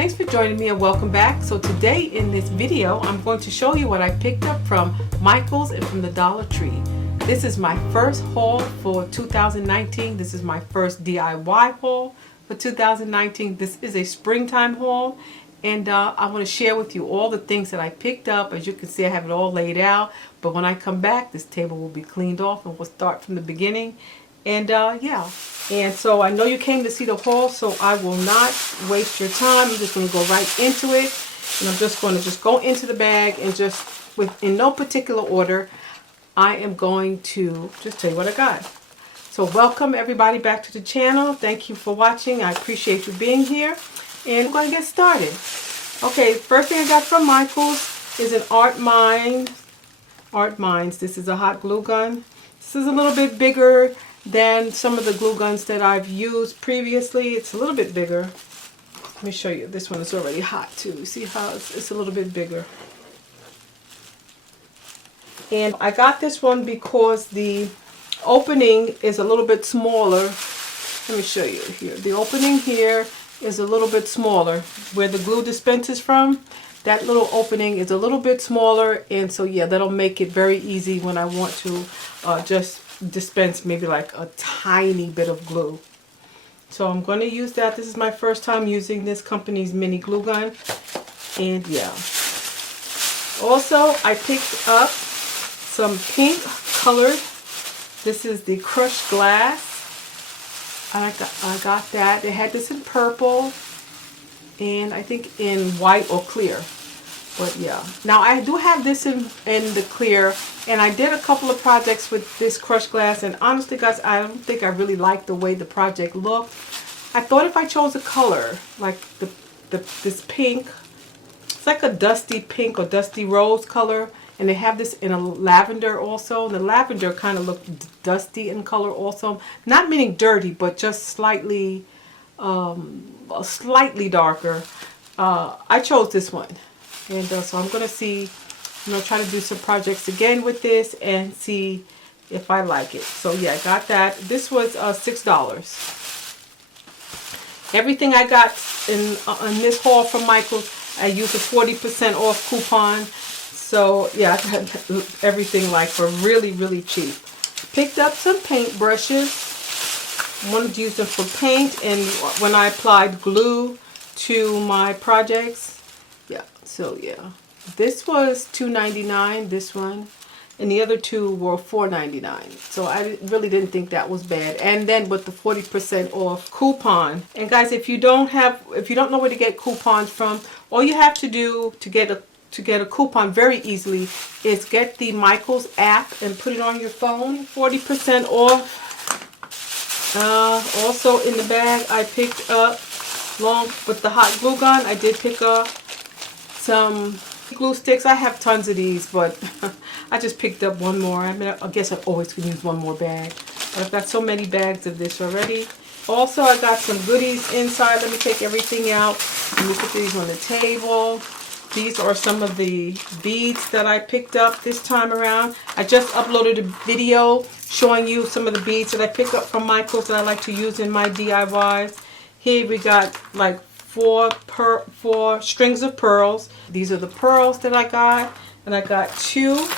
Thanks for joining me and welcome back. So today in this video, I'm going to show you what I picked up from Michael's and from the Dollar Tree. This is my first haul for 2019. This is my first DIY haul for 2019. This is a springtime haul, and I want to share with you all the things that I picked up. As you can see, I have it all laid out, but when I come back, this table will be cleaned off and we'll start from the beginning. And yeah, and so I know you came to see the haul, so I will not waste your time. I'm just going to go right into it, and I'm just going to go into the bag and just in no particular order, I am going to just tell you what I got. So welcome everybody back to the channel. Thank you for watching. I appreciate you being here, and we're going to get started. Okay, first thing I got from Michael's is an Art Minds. This is a hot glue gun. This is a little bit bigger than some of the glue guns that I've used previously. It's a little bit bigger. Let me show you. This one is already hot too. You see how it's a little bit bigger. And I got this one because the opening is a little bit smaller. Let me show you here. The opening here is a little bit smaller. Where the glue dispense is from, that little opening is a little bit smaller, and so yeah, that'll make it very easy when I want to just dispense maybe like a tiny bit of glue. So I'm going to use that. This is my first time using this company's mini glue gun, and yeah. Also, I picked up some pink colored. This is the crushed glass. I got that. They had this in purple and I think in white or clear. But yeah, now I do have this in the clear, and I did a couple of projects with this crushed glass, and honestly guys, I don't think I really liked the way the project looked. I thought if I chose a color like this pink, it's like a dusty pink or dusty rose color, and they have this in a lavender also. The lavender kind of looked dusty in color also, not meaning dirty, but just slightly darker. I chose this one. And so I'm going to see, I'm going to try to do some projects again with this and see if I like it. So yeah, I got that. This was $6. Everything I got in this haul from Michael's, I used a 40% off coupon. So yeah, I got everything like for really, really cheap. Picked up some paint brushes. Wanted to use them for paint, and when I applied glue to my projects. Yeah, so yeah, this was $2.99, this one, and the other two were $4.99. So I really didn't think that was bad. And then with the 40% off coupon, and guys, if you don't know where to get coupons from, all you have to do to get a coupon very easily is get the Michael's app and put it on your phone. 40% off. Also in the bag, I picked up, along with the hot glue gun, I did pick up some glue sticks. I have tons of these, but I just picked up one more. I mean, I guess I always can use one more bag, but I've got so many bags of this already. Also, I got some goodies inside. Let me take everything out. Let me put these on the table. These are some of the beads that I picked up this time around. I just uploaded a video showing you some of the beads that I picked up from Michael's that I like to use in my DIYs. Here we got like four strings of pearls. These are the pearls that I got, and I got 2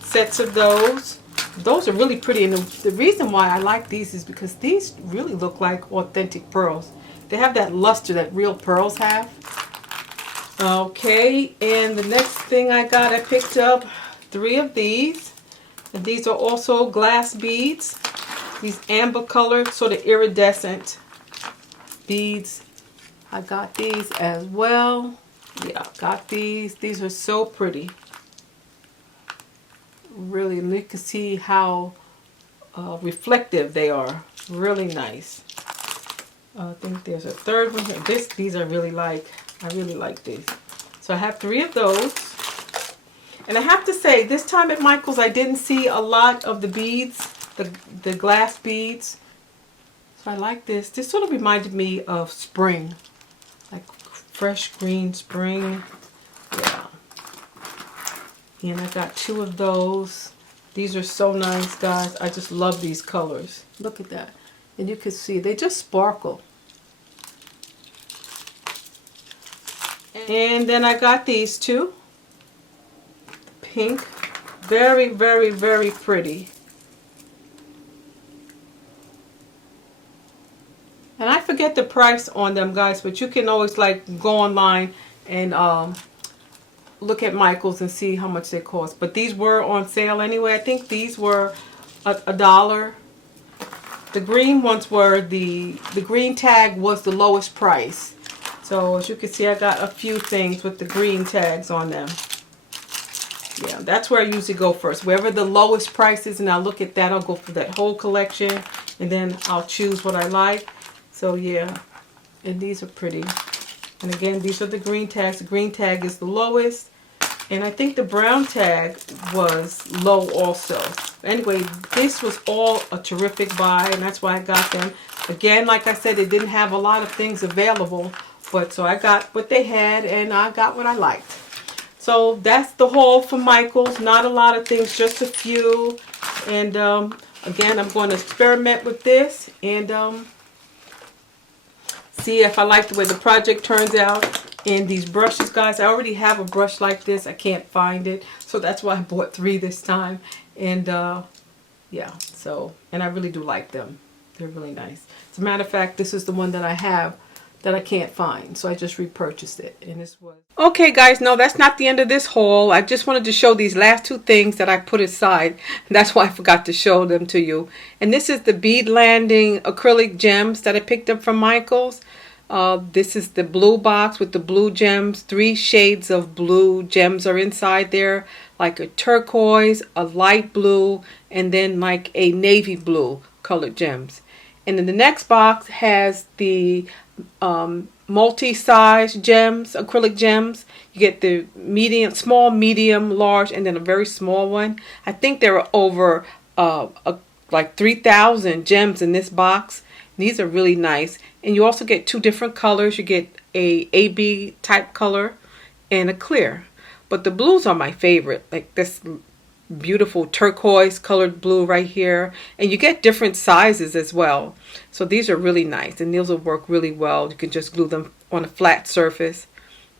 sets of those. Those are really pretty, and the reason why I like these is because these really look like authentic pearls. They have that luster that real pearls have. Okay, and the next thing I got, I picked up 3 of these, and these are also glass beads. These amber colored, sort of iridescent beads. I got these as well. Yeah, got these. These are so pretty. Really, you can see how reflective they are. Really nice. I think there's a third one here. These I really like. I really like these. So I have 3 of those. And I have to say, this time at Michael's, I didn't see a lot of the beads, the glass beads. So I like this. This sort of reminded me of spring. Like fresh green spring. Yeah. And I got 2 of those. These are so nice, guys. I just love these colors. Look at that. And you can see, they just sparkle. And then I got these two. Pink. Very, very, very pretty. And I forget the price on them, guys, but you can always like go online and look at Michaels and see how much they cost. But these were on sale anyway. I think these were $1. The green ones were the green tag was the lowest price. So as you can see, I got a few things with the green tags on them. Yeah, that's where I usually go first. Wherever the lowest price is, and I'll look at that. I'll go for that whole collection, and then I'll choose what I like. So yeah, and these are pretty. And again, these are the green tags. The green tag is the lowest. And I think the brown tag was low also. Anyway, this was all a terrific buy, and that's why I got them. Again, like I said, it didn't have a lot of things available, but so I got what they had, and I got what I liked. So that's the haul for Michaels. Not a lot of things, just a few. And again, I'm going to experiment with this and see if I like the way the project turns out. And these brushes, guys, I already have a brush like this. I can't find it, so that's why I bought 3 this time. And yeah, so, and I really do like them. They're really nice. As a matter of fact, this is the one that I have that I can't find, so I just repurchased it. And this was okay, guys. No, that's not the end of this haul. I just wanted to show these last 2 things that I put aside. That's why I forgot to show them to you. And this is the bead landing acrylic gems that I picked up from Michaels. This is the blue box with the blue gems. 3 shades of blue gems are inside there, like a turquoise, a light blue, and then like a navy blue colored gems. And then the next box has the multi-size gems, acrylic gems. You get the medium, small, medium, large, and then a very small one. I think there are over like 3,000 gems in this box. These are really nice. And you also get 2 different colors. You get a AB type color and a clear. But the blues are my favorite. Like this beautiful turquoise colored blue right here. And you get different sizes as well. So these are really nice. And these will work really well. You can just glue them on a flat surface.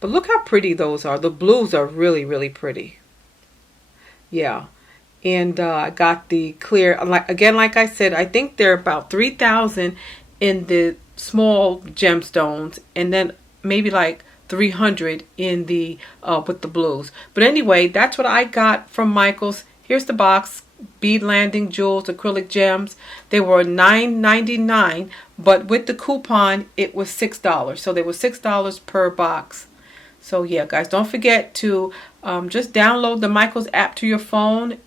But look how pretty those are. The blues are really, really pretty. Yeah. And I got the clear, again, like I said, I think there are about 3,000 in the small gemstones, and then maybe like 300 in the with the blues. But anyway, that's what I got from Michaels. Here's the box. Bead landing jewels, acrylic gems. They were $9.99, but with the coupon it was $6. So they were $6 per box. So yeah, guys, don't forget to just download the Michaels app to your phone.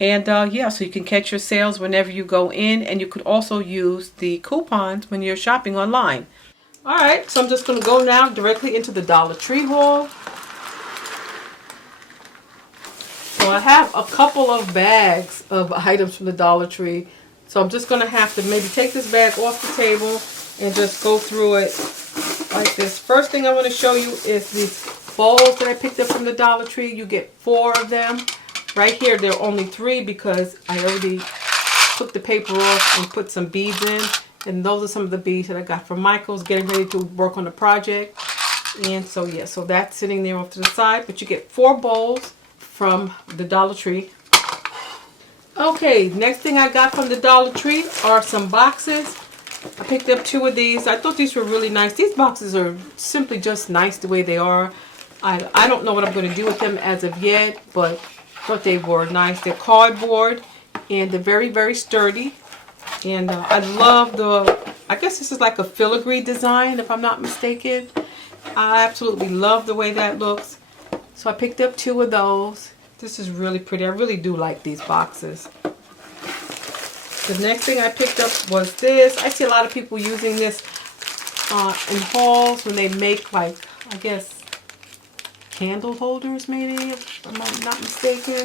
Yeah, so you can catch your sales whenever you go in, and you could also use the coupons when you're shopping online. Alright, so I'm just going to go now directly into the Dollar Tree haul. So I have a couple of bags of items from the Dollar Tree. So I'm just going to have to maybe take this bag off the table and just go through it like this. First thing I want to show you is these bowls that I picked up from the Dollar Tree. You get 4 of them. Right here, there are only 3 because I already took the paper off and put some beads in. And those are some of the beads that I got from Michaels, getting ready to work on the project. And so, yeah, so that's sitting there off to the side. But you get 4 bowls from the Dollar Tree. Okay, next thing I got from the Dollar Tree are some boxes. I picked up 2 of these. I thought these were really nice. These boxes are simply just nice the way they are. I don't know what I'm going to do with them as of yet, but I thought they were nice. They're cardboard, and they're very, very sturdy. And I love the, I guess this is like a filigree design, if I'm not mistaken. I absolutely love the way that looks. So I picked up 2 of those. This is really pretty. I really do like these boxes. The next thing I picked up was this. I see a lot of people using this in hauls when they make, like, I guess, candle holders maybe, if I'm not mistaken.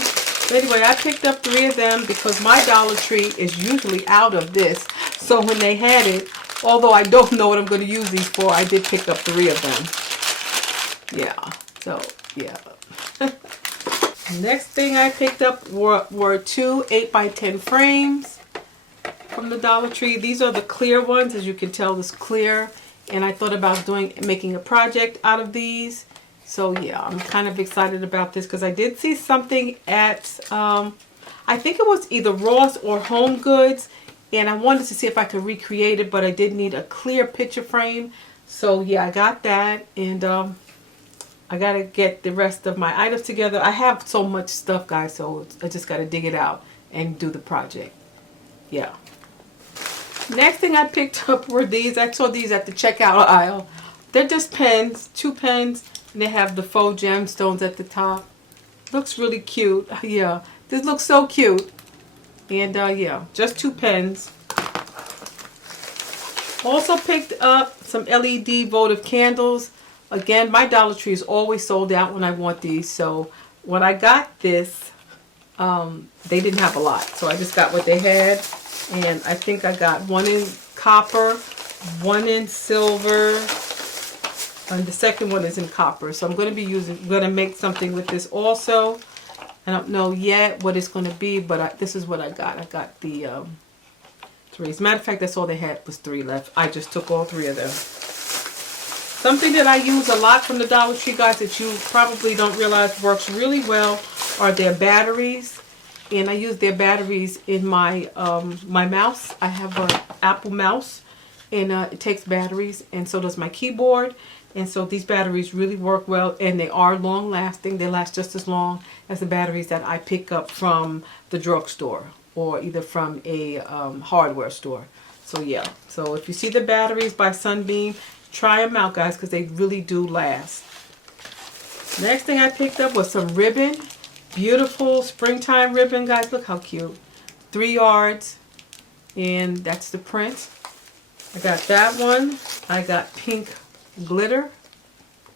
But anyway, I picked up 3 of them because my Dollar Tree is usually out of this. So when they had it, although I don't know what I'm going to use these for, I did pick up 3 of them. Yeah, so yeah. Next thing I picked up were 2 8x10 frames from the Dollar Tree. These are the clear ones. As you can tell, this clear. and I thought about making a project out of these. So yeah, I'm kind of excited about this because I did see something at I think it was either Ross or Home Goods, and I wanted to see if I could recreate it, but I did need a clear picture frame. So yeah, I got that, and I gotta get the rest of my items together. I have so much stuff, guys, so I just gotta dig it out and do the project. Yeah. Next thing I picked up were these. I saw these at the checkout aisle. They're just pens, 2 pens, and they have the faux gemstones at the top. Looks really cute. Yeah, this looks so cute. And yeah, just 2 pens. Also picked up some LED votive candles. Again, my Dollar Tree is always sold out when I want these. So when I got this, they didn't have a lot. So I just got what they had. And I think I got 1 in copper, 1 in silver, and the second one is in copper. So I'm going to be going to make something with this also. I don't know yet what it's going to be, but this is what I got. I got the 3. As a matter of fact, that's all they had was 3 left. I just took all 3 of them. Something that I use a lot from the Dollar Tree, guys, that you probably don't realize works really well are their batteries. And I use their batteries in my my mouse. I have an Apple mouse, and it takes batteries, and so does my keyboard. And so these batteries really work well, and they are long lasting. They last just as long as the batteries that I pick up from the drugstore or either from a hardware store. So yeah, so if you see the batteries by Sunbeam, try them out, guys, because they really do last. Next thing I picked up was some ribbon. Beautiful springtime ribbon, guys. Look how cute. 3 yards, and that's the print. I got that one. I got pink glitter.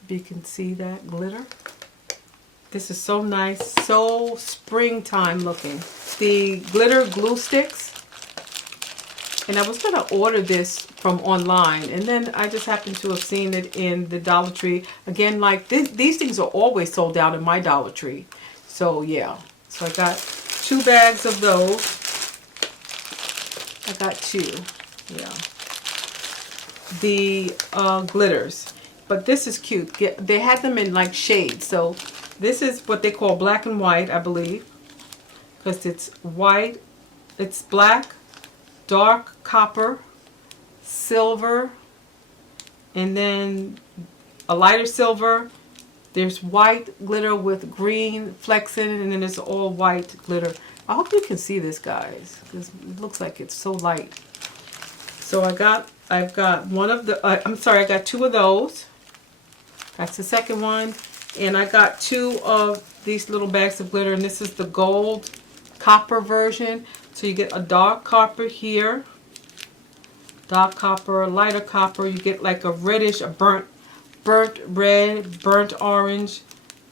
If you can see that glitter. This is so nice, so springtime looking. The glitter glue sticks. And I was going to order this from online, and then I just happened to have seen it in the Dollar Tree. Again, like these things are always sold out in my Dollar Tree. So yeah, so I got 2 bags of those. I got 2, yeah. The glitters, but this is cute. They had them in like shades. So this is what they call black and white, I believe, because it's white, it's black, dark copper, silver, and then a lighter silver. There's white glitter with green flecks in it, and then there's all white glitter. I hope you can see this, guys, because it looks like it's so light. So I've got one of the, I got 2 of those. That's the second one. And I got 2 of these little bags of glitter, and this is the gold copper version. So you get a dark copper here, dark copper, lighter copper. You get like a reddish, a burnt red, burnt orange,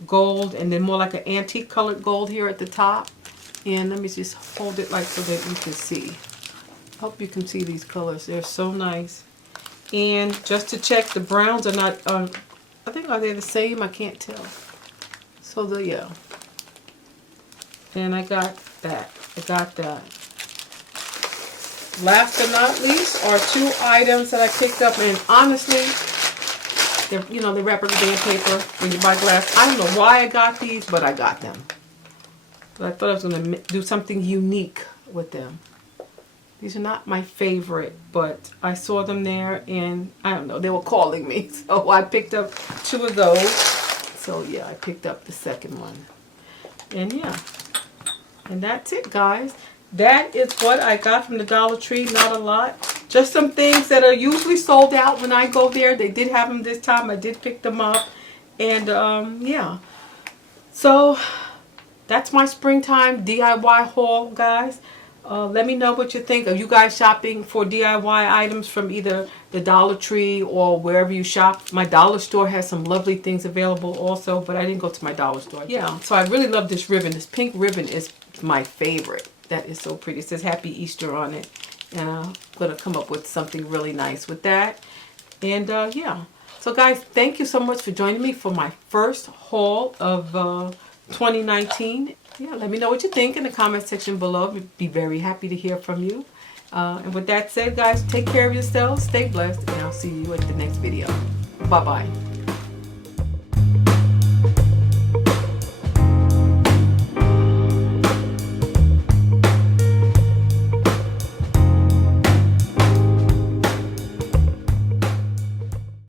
gold, and then more like an antique colored gold here at the top. And let me just hold it like so that you can see. Hope you can see these colors. They're so nice. And just to check, the browns are not, I think, are they the same? I can't tell. So yeah. And I got that. I got that. Last but not least are 2 items that I picked up, and honestly, they wrap up the damn paper when you buy glass. I don't know why I got these, but I got them. But I thought I was going to do something unique with them. These are not my favorite, but I saw them there, and I don't know, they were calling me. So I picked up 2 of those. So yeah, I picked up the second one. And yeah, and that's it, guys. That is what I got from the Dollar Tree. Not a lot. Just some things that are usually sold out when I go there. They did have them this time. I did pick them up. And yeah. So that's my springtime DIY haul, guys. Let me know what you think. Are you guys shopping for DIY items from either the Dollar Tree or wherever you shop? My dollar store has some lovely things available also, but I didn't go to my dollar store. Yeah, so I really love this ribbon. This pink ribbon is my favorite. That is so pretty. It says Happy Easter on it. And I'm going to come up with something really nice with that. And yeah. So guys, thank you so much for joining me for my first haul of 2019. Yeah, let me know what you think in the comment section below. I'd be very happy to hear from you. And with that said, guys, take care of yourselves, stay blessed, and I'll see you at the next video. Bye-bye.